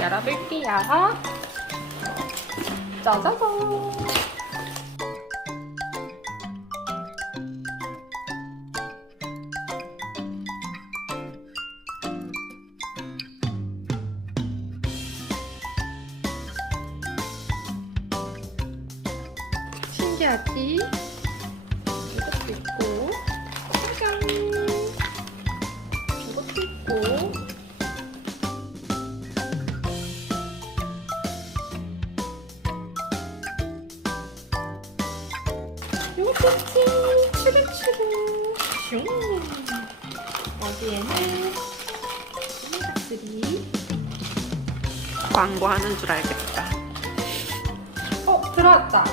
열어볼게요. 짜자잔. 신기하지? 이것도 있고, 짜잔! 이것도 있고, 이것도 있지! 추루추루! 슝! 여기에는 소매각들이 광고하는 줄 알겠다. 들어왔다!